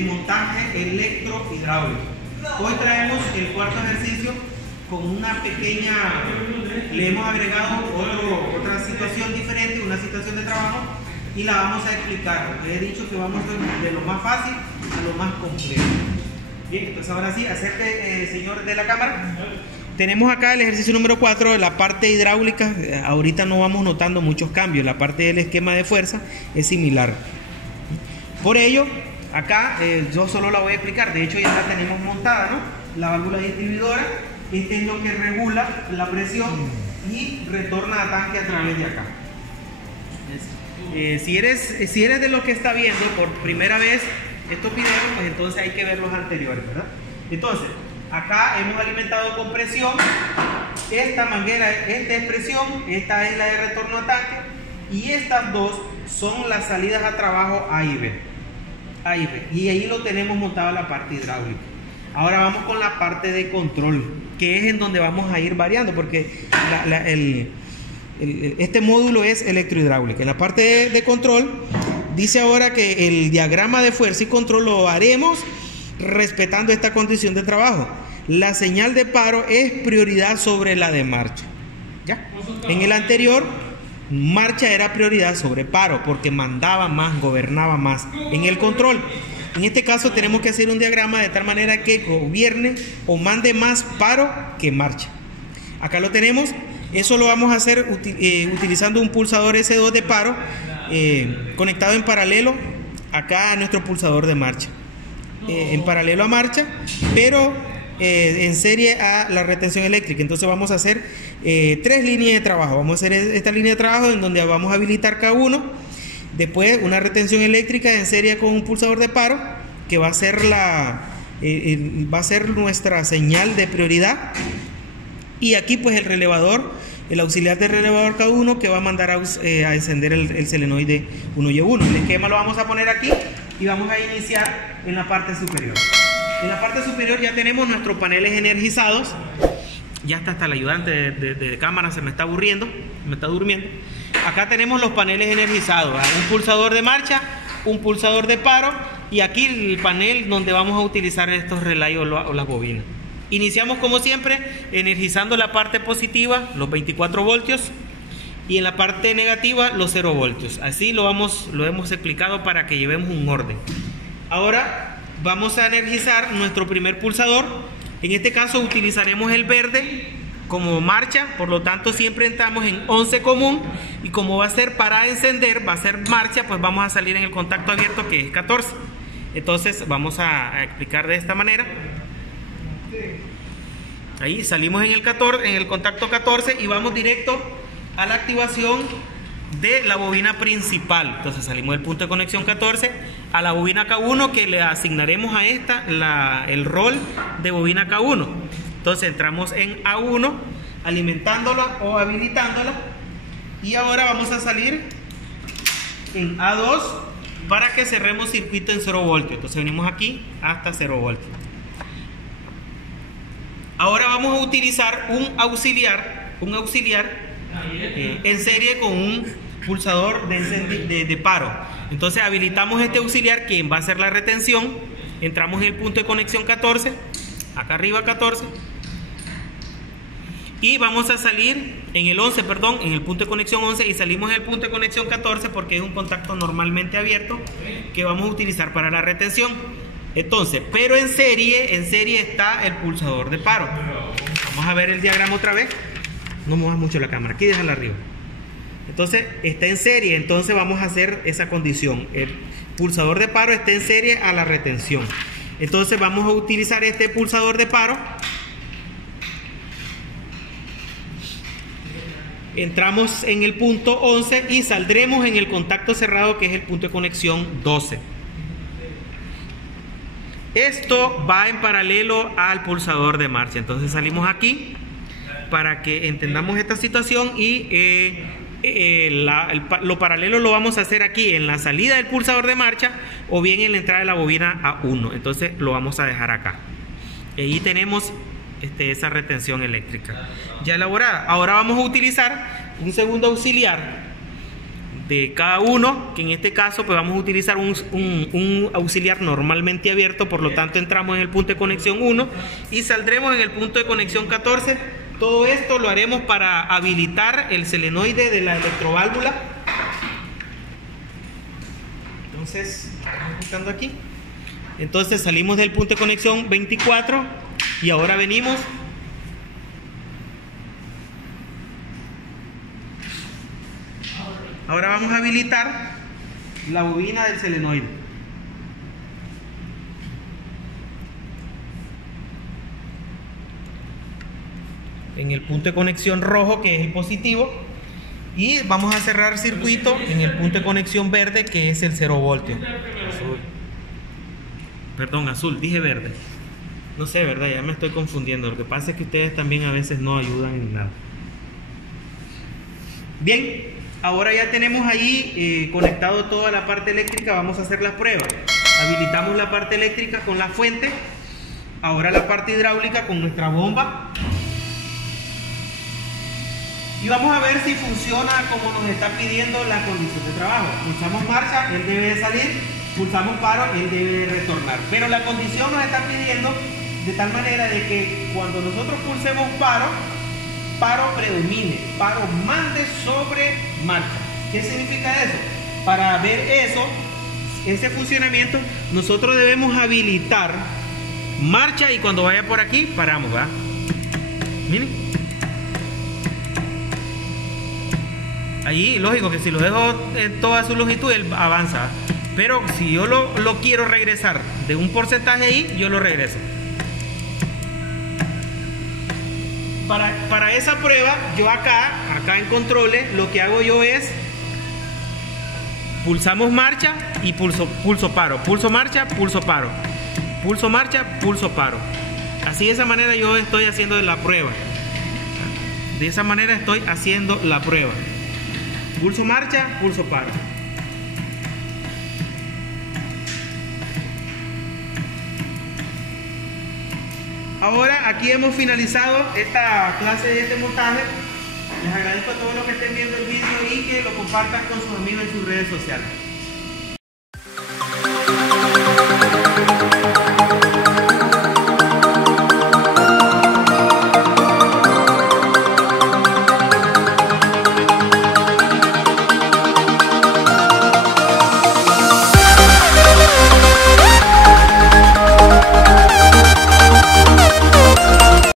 de montaje electrohidráulico. Hoy traemos el cuarto ejercicio con una pequeña, le hemos agregado otra situación diferente, una situación de trabajo, y la vamos a explicar. Les he dicho que vamos de lo más fácil a lo más complejo. Bien, entonces ahora sí, acerte, señor de la cámara. Tenemos acá el ejercicio número 4, la parte hidráulica. Ahorita no vamos notando muchos cambios, la parte del esquema de fuerza es similar. Por ello, acá yo solo la voy a explicar, de hecho ya la tenemos montada, ¿no? La válvula distribuidora, este es lo que regula la presión y retorna a tanque a través de acá. Si eres de los que está viendo por primera vez estos videos, pues entonces hay que ver los anteriores, ¿verdad? Entonces, acá hemos alimentado con presión, esta manguera, esta es presión, esta es la de retorno a tanque, y estas dos son las salidas a trabajo A y B. Y ahí lo tenemos montado la parte hidráulica. Ahora vamos con la parte de control, que es en donde vamos a ir variando, porque este módulo es electrohidráulica. En la parte de control dice ahora que el diagrama de fuerza y control lo haremos respetando esta condición de trabajo. La señal de paro es prioridad sobre la de marcha. ¿Ya? En el anterior, marcha era prioridad sobre paro porque mandaba más, gobernaba más. En el control, en este caso tenemos que hacer un diagrama de tal manera que gobierne o mande más paro que marcha. Acá lo tenemos. Eso lo vamos a hacer utilizando un pulsador S2 de paro conectado en paralelo acá a nuestro pulsador de marcha. En paralelo a marcha, pero en serie a la retención eléctrica. Entonces vamos a hacer 3 líneas de trabajo. Vamos a hacer esta línea de trabajo en donde vamos a habilitar K1, después una retención eléctrica en serie con un pulsador de paro que va a ser nuestra señal de prioridad, y aquí pues el relevador, el auxiliar del relevador K1 que va a mandar a encender el solenoide 1Y1. El esquema lo vamos a poner aquí y vamos a iniciar en la parte superior. En la parte superior ya tenemos nuestros paneles energizados. Ya está hasta el ayudante de cámara, se me está aburriendo, me está durmiendo. Acá tenemos los paneles energizados, un pulsador de marcha, un pulsador de paro, y aquí el panel donde vamos a utilizar estos relays o las bobinas. Iniciamos como siempre energizando la parte positiva, los 24 voltios, y en la parte negativa los 0 voltios. Así lo hemos explicado para que llevemos un orden. Ahora vamos a energizar nuestro primer pulsador. En este caso utilizaremos el verde como marcha, por lo tanto siempre entramos en 11 común, y como va a ser para encender, va a ser marcha, pues vamos a salir en el contacto abierto, que es 14. Entonces vamos a explicar de esta manera. Ahí salimos en el contacto 14 y vamos directo a la activación de la bobina principal. Entonces salimos del punto de conexión 14 a la bobina K1, que le asignaremos a esta el rol de bobina K1. Entonces entramos en A1 alimentándola o habilitándola, y ahora vamos a salir en A2 para que cerremos circuito en 0 voltios. Entonces venimos aquí hasta 0 voltios. Ahora vamos a utilizar un auxiliar en serie con un pulsador de paro. Entonces habilitamos este auxiliar, que va a ser la retención. Entramos en el punto de conexión 14, acá arriba 14, y vamos a salir en el 11, en el punto de conexión 11, y salimos en el punto de conexión 14 porque es un contacto normalmente abierto que vamos a utilizar para la retención. Entonces, pero en serie está el pulsador de paro. Vamos a ver el diagrama otra vez. No muevas mucho la cámara, aquí déjala arriba. Entonces está en serie, entonces vamos a hacer esa condición. El pulsador de paro está en serie a la retención. Entonces vamos a utilizar este pulsador de paro. Entramos en el punto 11 y saldremos en el contacto cerrado, que es el punto de conexión 12. Esto va en paralelo al pulsador de marcha. Entonces salimos aquí para que entendamos esta situación, y lo paralelo lo vamos a hacer aquí en la salida del pulsador de marcha o bien en la entrada de la bobina A1. Entonces lo vamos a dejar acá. Y ahí tenemos esa retención eléctrica ya elaborada. Ahora vamos a utilizar un segundo auxiliar de cada uno, que en este caso pues vamos a utilizar un auxiliar normalmente abierto, por lo tanto entramos en el punto de conexión 1 y saldremos en el punto de conexión 14. Todo esto lo haremos para habilitar el solenoide de la electroválvula. Entonces, vamos buscando aquí. Entonces salimos del punto de conexión 24 y ahora venimos. Ahora vamos a habilitar la bobina del solenoide. En el punto de conexión rojo, que es el positivo, y vamos a cerrar circuito en el punto de conexión verde, que es el 0 voltio. Azul. Perdón, azul, dije verde. No sé, ¿verdad? Ya me estoy confundiendo. Lo que pasa es que ustedes también a veces no ayudan en nada. Bien, ahora ya tenemos ahí conectado toda la parte eléctrica. Vamos a hacer las pruebas. Habilitamos la parte eléctrica con la fuente. Ahora la parte hidráulica con nuestra bomba. Y vamos a ver si funciona como nos está pidiendo la condición de trabajo. Pulsamos marcha, él debe de salir. Pulsamos paro, él debe de retornar. Pero la condición nos está pidiendo de tal manera de que cuando nosotros pulsemos paro, paro predomine, paro mande sobre marcha. ¿Qué significa eso? Para ver eso, ese funcionamiento, nosotros debemos habilitar marcha y cuando vaya por aquí, paramos, ¿va? Miren. Allí, lógico que si lo dejo en toda su longitud, él avanza. Pero si yo lo quiero regresar de un porcentaje ahí, yo lo regreso. Para esa prueba, yo acá en controles, lo que hago yo es pulsamos marcha y pulso paro. Pulso marcha, pulso paro. Pulso marcha, pulso paro. Así de esa manera yo estoy haciendo la prueba. De esa manera estoy haciendo la prueba. Pulso marcha, pulso paro. Ahora aquí hemos finalizado esta clase de este montaje. Les agradezco a todos los que estén viendo el vídeo y que lo compartan con sus amigos en sus redes sociales.